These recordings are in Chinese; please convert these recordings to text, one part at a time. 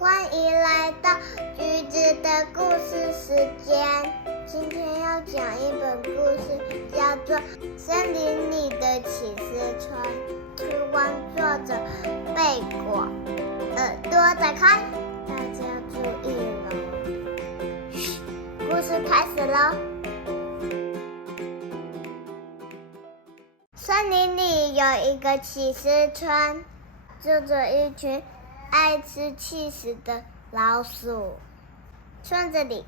欢迎来到橘子的故事时间。今天要讲一本故事，叫做《森林里的起司村》，图文作者贝果。耳朵打开，大家注意了。故事开始咯。森林里有一个起司村，住着一群爱吃起司的老鼠。村子里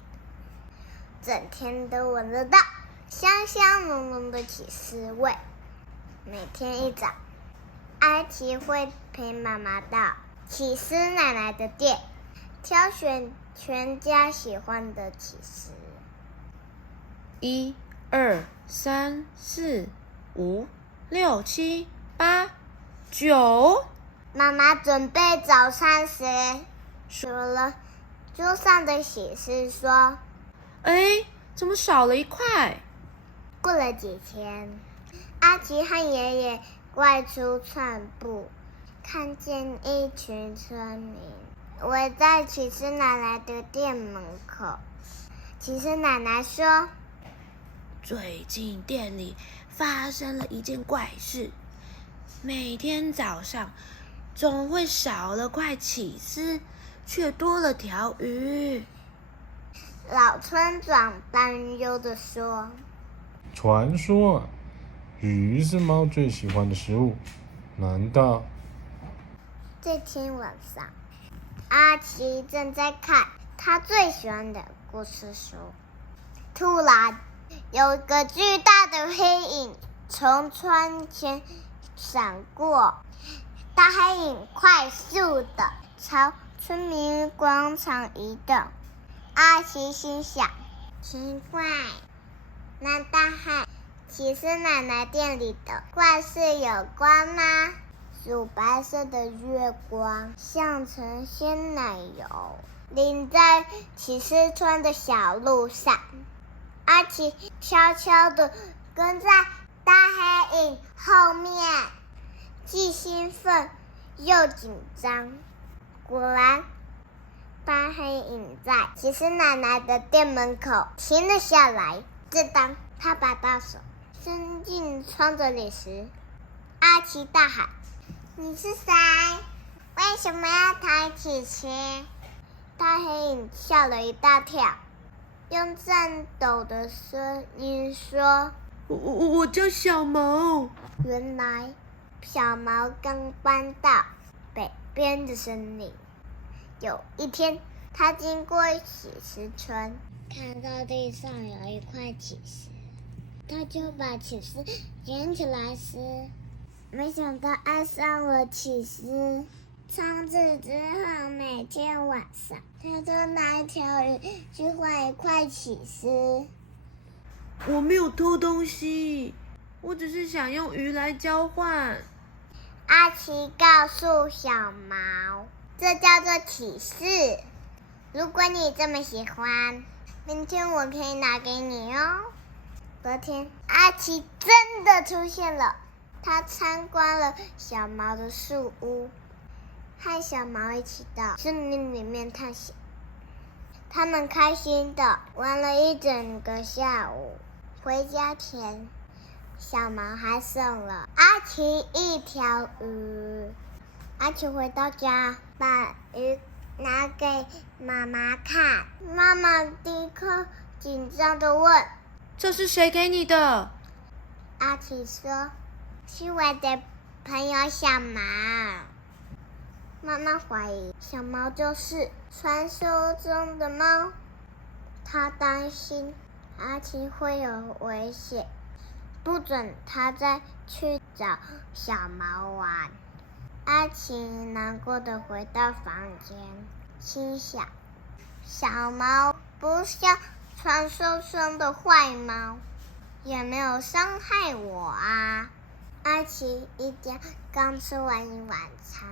整天都闻得到香香浓浓的起司味。每天一早，阿奇会陪妈妈到起司奶奶的店，挑选全家喜欢的起司。1、2、3、4、5、6、7、8、9。妈妈准备早餐时，数了桌上的起司，说：“哎，怎么少了一块？”过了几天，阿奇和爷爷外出散步，看见一群村民围在起司奶奶的店门口。起司奶奶说：“最近店里发生了一件怪事，每天早上总会少了块起司，却多了条鱼。”老村长担忧地说：“传说啊，鱼是猫最喜欢的食物，难道？”这天晚上，阿奇正在看他最喜欢的故事书，突然有一个巨大的黑影从窗前闪过，大黑影快速地朝村民广场移动。阿奇心想：奇怪，难道和起司奶奶店里的怪事有关吗？乳白色的月光像成鲜奶油，淋在起司村的小路上。阿奇悄悄地跟在大黑影后面，既兴奋又紧张。果然，大黑影在起司奶奶的店门口停了下来。正当他把大手伸进窗子里时，阿奇大喊：“你是谁？为什么要抬起司？”大黑影吓了一大跳，用颤抖的声音说：“我叫小毛。”原来小毛刚搬到北边的森林。有一天，他经过起司村，看到地上有一块起司，他就把起司捡起来吃。没想到爱上了起司。从此之后，每天晚上，他都拿一条鱼去换一块起司。我没有偷东西，我只是想用鱼来交换。阿奇告诉小毛，这叫做起司。如果你这么喜欢，明天我可以拿给你哦。隔天，阿奇真的出现了。他参观了小毛的树屋，和小毛一起到森林里面探险。他们开心的玩了一整个下午。回家前，小毛还送了阿奇一条鱼。阿奇回到家，把鱼拿给妈妈看。妈妈立刻紧张地问：“这是谁给你的？”阿奇说：“是我的朋友小毛。”妈妈怀疑小毛就是传说中的猫，她担心阿奇会有危险，不准他再去找小毛玩。阿奇难过的回到房间，心想：小毛不像传说中的坏猫，也没有伤害我啊。阿奇一家刚吃完晚餐，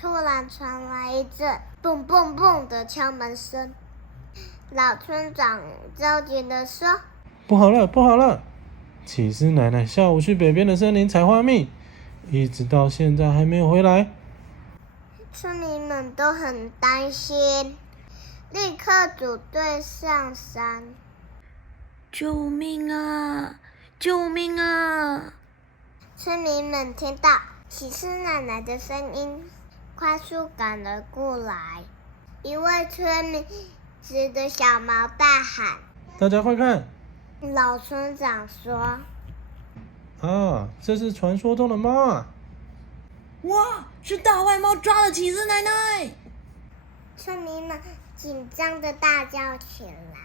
突然传来一阵蹦蹦蹦的敲门声。老村长着急地说：“不好了，不好了！起司奶奶下午去北边的森林采花蜜，一直到现在还没有回来。”村民们都很担心，立刻组队上山。救命啊！救命啊！村民们听到骑士奶奶的声音，快速赶了过来。一位村民指着小毛大喊：“大家快看！”老村长说：“啊，这是传说中的猫啊！”哇，是大坏猫抓了骑士奶奶！村民们紧张的大叫起来，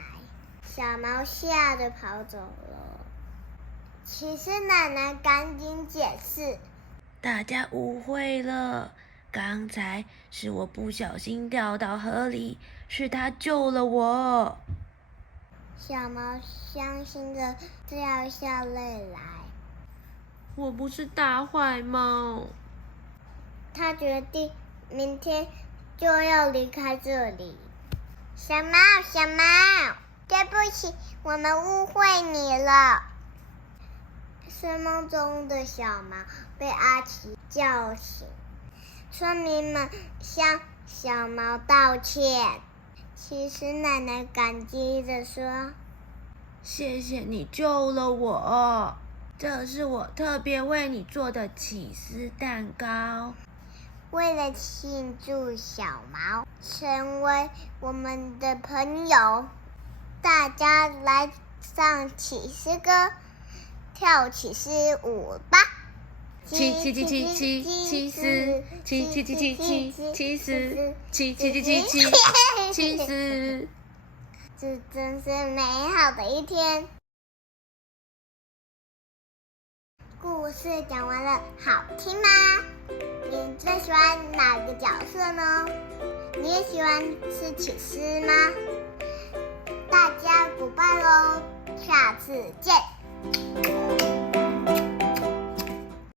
小毛吓得跑走了。骑士奶奶赶紧解释：“大家误会了，刚才是我不小心掉到河里，是他救了我。”小毛伤心的掉下泪来。我不是大坏猫。他决定明天就要离开这里。小毛，小毛，对不起，我们误会你了。睡梦中的小毛被阿奇叫醒，村民们向小毛道歉。骑士奶奶感激地说：“谢谢你救了我，这是我特别为你做的起司蛋糕。”为了庆祝小毛成为我们的朋友，大家来唱起司歌，跳起司舞吧！起司，起司，这真是美好的一天。故事讲完了，好听吗？你最喜欢哪个角色呢？你也喜欢吃起司吗？大家 goodbye 咯，下次见。